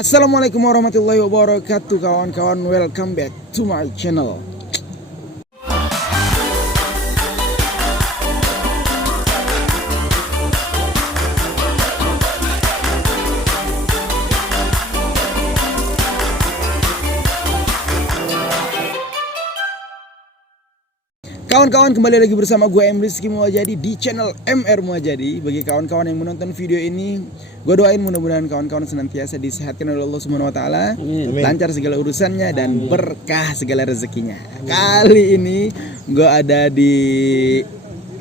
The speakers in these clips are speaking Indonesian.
Assalamualaikum warahmatullahi wabarakatuh, kawan-kawan. Welcome back to my channel. Kawan-kawan, kembali lagi bersama gue Rizky Muwajadi di channel MR Muwajadi. Bagi kawan-kawan yang menonton video ini, gue doain mudah-mudahan kawan-kawan senantiasa disehatkan oleh Allah Subhanahu wa taala, lancar segala urusannya dan berkah segala rezekinya. Kali ini gue ada di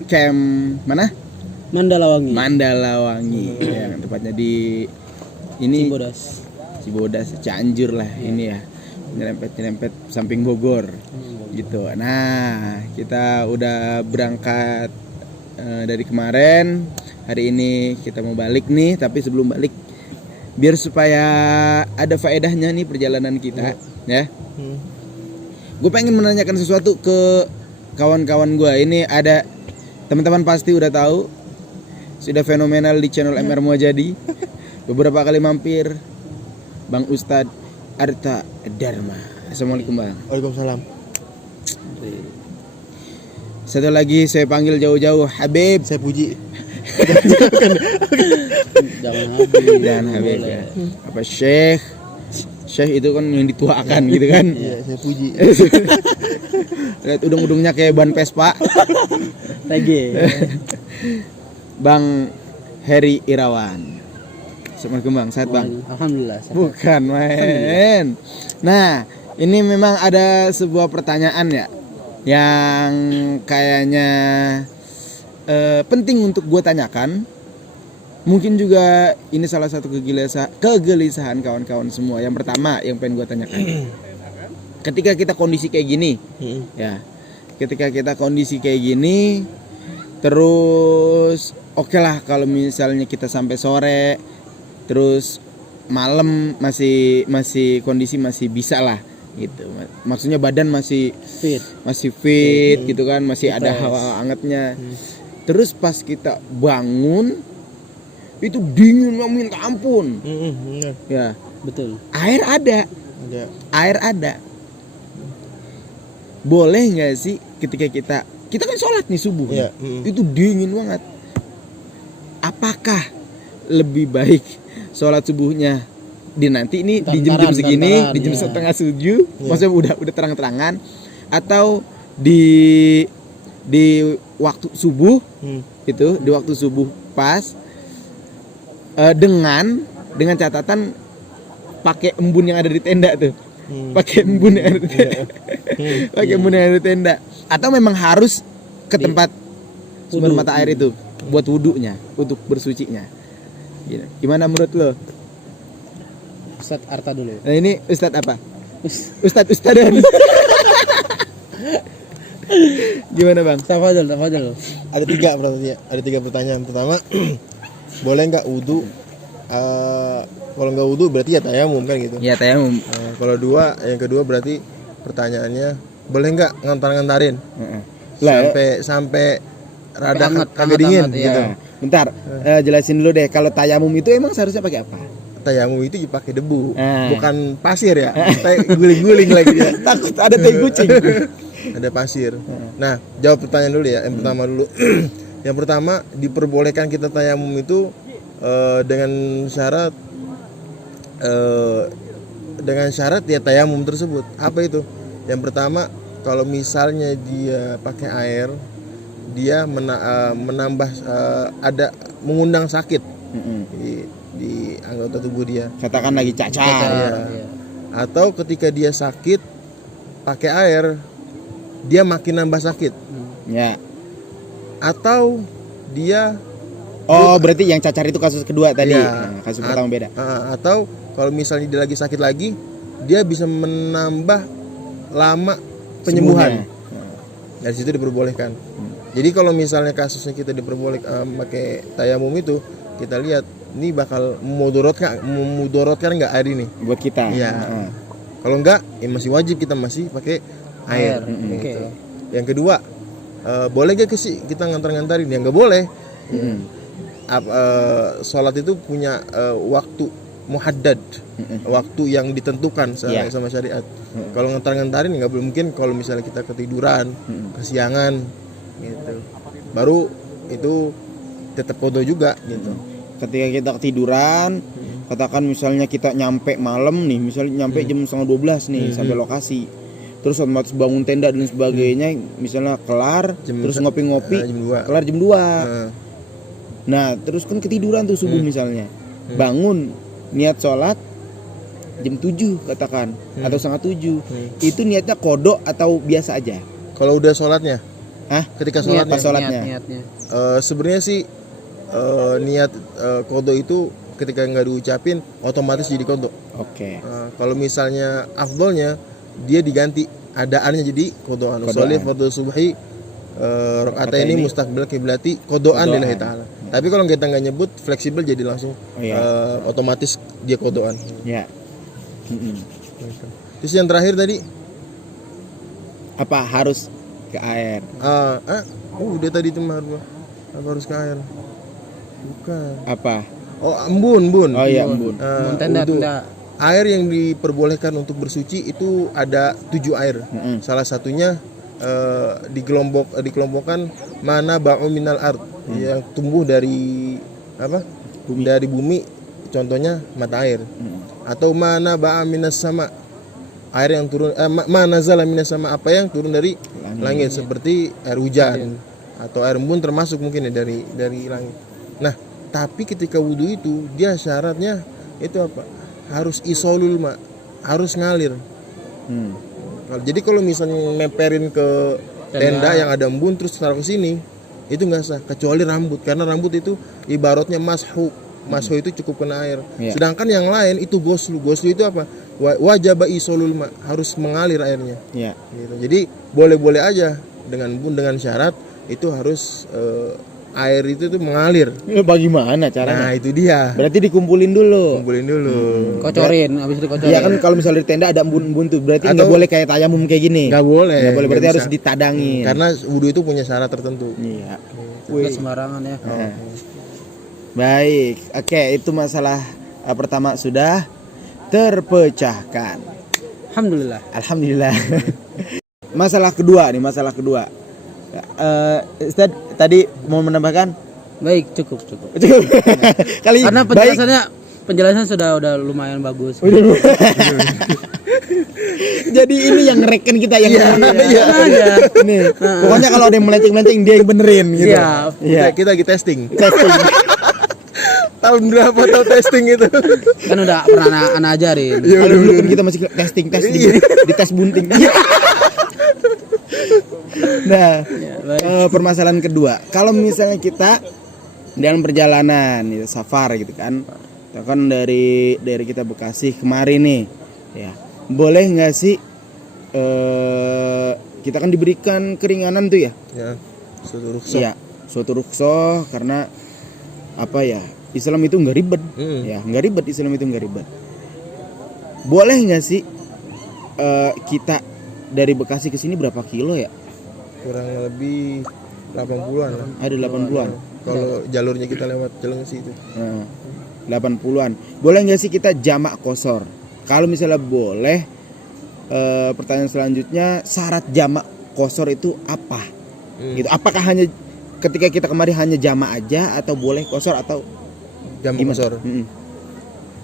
camp mana? Mandalawangi. Ya, tepatnya di ini Cibodas, Cianjur lah ini ya. Nyerempet samping Bogor gitu. Nah, kita udah berangkat dari kemarin. Hari ini kita mau balik nih, tapi sebelum balik biar supaya ada faedahnya nih perjalanan kita ya. Gue pengen menanyakan sesuatu ke kawan-kawan gue. Ini ada teman-teman pasti udah tahu, sudah fenomenal di channel MR Muwajadi. Beberapa kali mampir Bang Ustadz Arta Dharma. Assalamualaikum Bang. Waalaikumsalam. Satu lagi saya panggil jauh-jauh Habib. Saya puji. Jangan Habib ya. Apa Syekh itu kan yang dituakan gitu kan. Iya, saya puji. Lihat udung-udungnya kayak ban Vespa. Lagi. Bang Heri Irawan. Assalamualaikum Bang, sehat Bang? Alhamdulillah. Bukan main. Nah, ini memang ada sebuah pertanyaan ya, yang kayaknya penting untuk gue tanyakan. Mungkin juga ini salah satu kegelisahan kawan-kawan semua. Yang pertama yang pengen gue tanyakan, ketika kita kondisi kayak gini, ya, ketika kita kondisi kayak gini, terus oke lah kalau misalnya kita sampai sore. Terus malam masih kondisi masih bisa lah gitu. Maksudnya badan masih fit gitu kan, masih ada hawa hangatnya. Terus pas kita bangun itu dingin minta ampun. Ya, betul. Air ada. Boleh nggak sih ketika kita kan sholat nih subuh, itu dingin banget. Apakah lebih baik sholat subuhnya nanti ini di jam-jam segini, di jam setengah 7, maksudnya udah terang-terangan, atau di waktu subuh itu, di waktu subuh pas, dengan catatan pakai embun yang ada di tenda tuh, pakai embun yang ada di tenda, pakai embun yang ada di tenda, atau memang harus ke tempat sumber mata air itu buat wudunya, untuk bersucinya. Gimana menurut lo? Ustadz Arta dulu. Nah, ini Ustadz apa? Ustadz-ustadan. Gimana Bang? Tafadhol. Ada tiga pertanyaan. Pertama, boleh nggak wudu? Kalau nggak wudu berarti ya tayamum kan gitu? Ya tayamum. Yang kedua berarti pertanyaannya, boleh nggak ngantarin? Sampai rada kagak dingin gitu. Bentar, jelasin dulu deh. Kalau tayamum itu emang seharusnya pakai apa? Tayamum itu dipakai debu, bukan pasir ya. Guling-guling lagi ya. Takut ada tai kucing. Ada pasir. Nah, jawab pertanyaan dulu ya. Yang pertama dulu. Yang pertama, diperbolehkan kita tayamum itu dengan syarat ya tayamum tersebut. Apa itu? Yang pertama, kalau misalnya dia pakai air, dia menambah mengundang sakit di anggota tubuh dia. Katakan lagi cacar. Ya. Atau ketika dia sakit pakai air, dia makin nambah sakit. Ya. Atau dia berarti yang cacar itu kasus kedua tadi. Ya. Nah, kasus pertama beda. Atau kalau misalnya dia lagi sakit lagi, dia bisa menambah lama penyembuhan. Dari situ diperbolehkan. Jadi kalau misalnya kasusnya kita diperbolehkan pakai tayamum itu, kita lihat ini bakal memudorotkan nggak air ini buat kita. Iya. Kalau enggak, ya masih wajib kita masih pakai air. Gitu. Yang kedua, boleh gak sih kita ngantar-ngantarin? Ya nggak boleh. Sholat itu punya waktu muhaddad, waktu yang ditentukan sama syariat. Kalau ngantar-ngantarin nggak boleh. Mungkin kalau misalnya kita ketiduran, kesiangan gitu, baru itu tetap qada juga gitu. Ketika kita ketiduran, katakan misalnya kita nyampe malam nih, misalnya nyampe jam 11:30 nih sampai lokasi, terus otomatis bangun tenda dan sebagainya, misalnya kelar, terus ngopi-ngopi, kelar jam 2. Nah terus kan ketiduran tuh subuh misalnya, bangun niat sholat jam 7 katakan, atau setengah 7, itu niatnya kodok atau biasa aja? Kalau udah sholatnya, ketika sholatnya, pas sholatnya. Niatnya. Sebenarnya sih niat kodok itu ketika nggak diucapin otomatis jadi kodok. Oke. Kalau misalnya afdolnya dia diganti adaannya jadi kodoan. Usolli fardhu subhi rakaat ini mustaqbil kiblati kodoan lillahi ta'ala. Tapi kalau kita nggak nyebut fleksibel jadi langsung otomatis dia kodoan. Ya. Terus yang terakhir tadi Apa harus ke air? udah tadi itu mah apa harus ke air? Bukan. Apa? Oh, embun. Oh iya, embun. Tenda. Air yang diperbolehkan untuk bersuci itu ada 7 air. Salah satunya dikelompokkan mana ba'u minal ard, yang tumbuh dari apa? Dari bumi, contohnya mata air. Atau mana ba'a minas sama, air yang turun mana zala minas sama, apa yang turun dari langit seperti air hujan atau air embun, termasuk mungkin ya dari langit. Nah, tapi ketika wudhu itu dia syaratnya itu apa? Harus isolul ma, harus ngalir. Jadi kalau misalnya nemperin ke tenda yang ada embun terus taruh ke sini, itu nggak sah, kecuali rambut, karena rambut itu ibaratnya mashu itu cukup kena air. Sedangkan yang lain itu goslu itu apa? Wajib isolul ma, harus mengalir airnya. Gitu. Jadi boleh-boleh aja dengan embun, dengan syarat itu harus air itu tuh mengalir. Bagaimana caranya? Nah itu dia. Berarti dikumpulin dulu. Kocorin, habis itu kocorin. Iya kan, kalau misalnya di tenda ada embun-embun tuh, berarti nggak boleh kayak tayamum kayak gini. Nggak boleh. Berarti Nggak harus bisa. ditadangin. Karena wudhu itu punya syarat tertentu. Iya. Nggak sembarangan ya. Baik. Oke, itu masalah pertama sudah terpecahkan. Alhamdulillah. Masalah kedua. Ustaz tadi mau menambahkan? Baik, cukup. Kali Karena baik. penjelasan sudah lumayan bagus. Jadi ini yang ngereken kita yang Aja. Nih, pokoknya kalau ada yang melenceng-melenceng dia yang benerin gitu. Siap. Kita lagi testing. Tahun berapa tahu testing itu? Kan udah pernah anak ajarin. Kalau dulu kan kita masih testing di tes bunting. Nah, permasalahan kedua, kalau misalnya kita dalam perjalanan ya, safar gitu kan dari kita Bekasi kemarin nih, ya boleh nggak sih kita kan diberikan keringanan tuh ya? Ya, suatu rukhsah. Iya, suatu rukhsah, karena apa ya? Islam itu nggak ribet, ya nggak ribet, Islam itu nggak ribet. Boleh nggak sih kita dari Bekasi ke sini berapa kilo ya? Kurang lebih 80-an lah. Ada 80-an. Kalau jalurnya kita lewat Cilengsi itu. 80-an. Boleh nggak sih kita jamak qashar? Kalau misalnya boleh, pertanyaan selanjutnya, syarat jamak qashar itu apa? Gitu. Apakah hanya ketika kita kemarin hanya jamak aja, atau boleh qashar atau jamak qashar?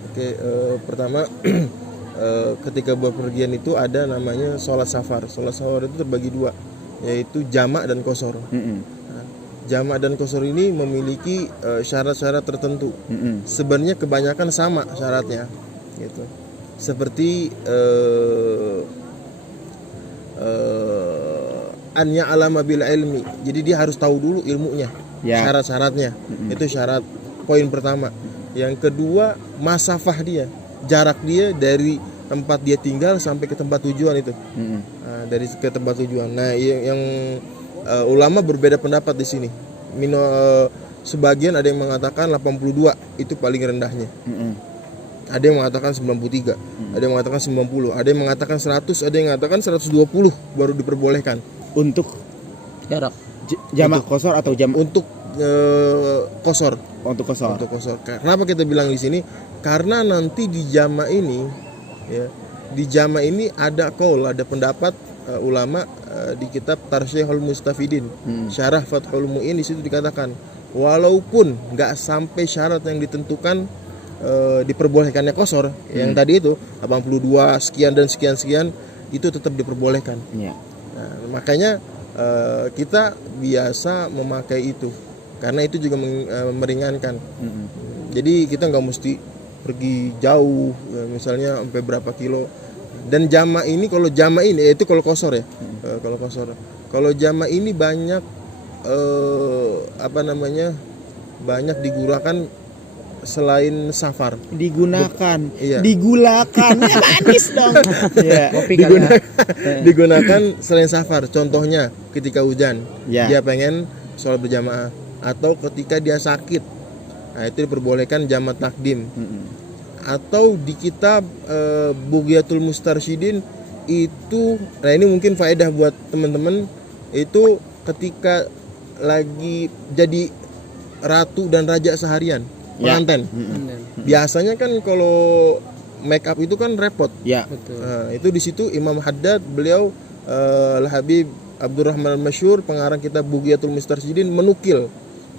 Oke, pertama ketika bepergian itu ada namanya sholat safar. Sholat safar itu terbagi dua, yaitu jamak dan qashar. Jamak dan qashar ini memiliki syarat-syarat tertentu. Sebenarnya kebanyakan sama syaratnya, gitu. Seperti an ya'lama bil ilmi. Jadi dia harus tahu dulu ilmunya, syarat-syaratnya. Itu syarat poin pertama. Yang kedua, masafah dia, jarak dia dari tempat dia tinggal sampai ke tempat tujuan itu. Dari ke tempat tujuan. Nah, yang ulama berbeda pendapat di sini. Sebagian ada yang mengatakan 82 itu paling rendahnya. Ada yang mengatakan 93, ada yang mengatakan 90, ada yang mengatakan 100, ada yang mengatakan 120 baru diperbolehkan. Untuk jarak jamak qashar atau jamak untuk qashar. untuk qasar. Untuk qasar. Kenapa kita bilang di sini? Karena nanti di jama ini ya, di jama ini ada pendapat ulama di kitab Tarsyihul Mustafidin, Syarah Fathul Mu'in, di situ dikatakan walaupun nggak sampai syarat yang ditentukan diperbolehkannya qasar yang tadi itu 82 sekian dan sekian itu tetap diperbolehkan. Iya. Nah, makanya kita biasa memakai itu karena itu juga meringankan. Jadi kita nggak mesti pergi jauh ya, misalnya sampai berapa kilo. Dan jama ini kalau jama ini itu kalau qasar ya. Kalau qasar. Kalau jama ini banyak banyak digunakan selain safar. Iya. Digulakan. Manis dong. Iya. Kopi kali ya. Digunakan selain safar. Contohnya ketika hujan, Ya. dia pengen sholat berjamaah, atau ketika dia sakit, nah itu diperbolehkan jama' takdim. Atau di kitab Bughyatul Mustarsyidin itu, nah ini mungkin faedah buat teman-teman, itu ketika lagi jadi ratu dan raja seharian, pengantin. Biasanya kan kalau make up itu kan repot. Ya. Betul. Nah, itu di situ Imam Haddad, beliau Al-Habib Abdurrahman Al-Masyhur, pengarang kitab Bughyatul Mustarsyidin, menukil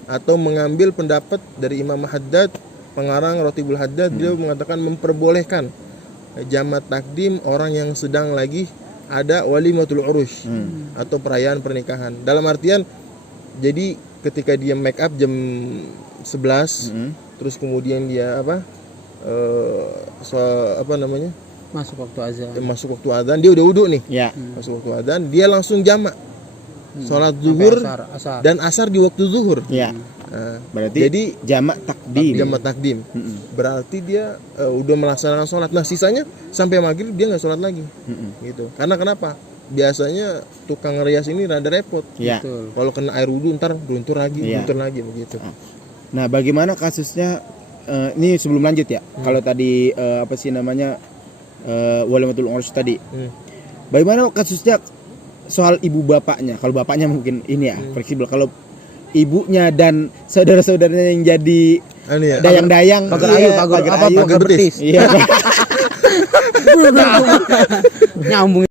atau mengambil pendapat dari Imam Haddad, pengarang Rotibul Haddad. Beliau mengatakan memperbolehkan jama' takdim orang yang sedang lagi ada walimatul urush atau perayaan pernikahan. Dalam artian, jadi ketika dia make up jam 11, terus kemudian dia Masuk waktu azan. masuk waktu adzan, dia udah wudu nih. Ya. Masuk waktu adzan, dia langsung jama' sholat zuhur Asar. dan asar di waktu zuhur. Ya. Nah, Berarti jadi jamak takdim. jama' takdim. Berarti dia udah melaksanakan sholat. Nah, sisanya sampai maghrib dia nggak sholat lagi. Gitu. Karena kenapa? Biasanya tukang rias ini rada repot. Ya. Betul. Kalau kena air wudhu ntar luntur lagi begitu. Nah, bagaimana kasusnya? Ini sebelum lanjut ya. Kalau tadi walimatul urus tadi. Bagaimana kasusnya soal ibu bapaknya? Kalau bapaknya mungkin ini ya fleksibel. Kalau ibunya dan saudara-saudaranya yang jadi Ya. dayang-dayang, Pagar ayu, pagar betis. Iya. Nyambung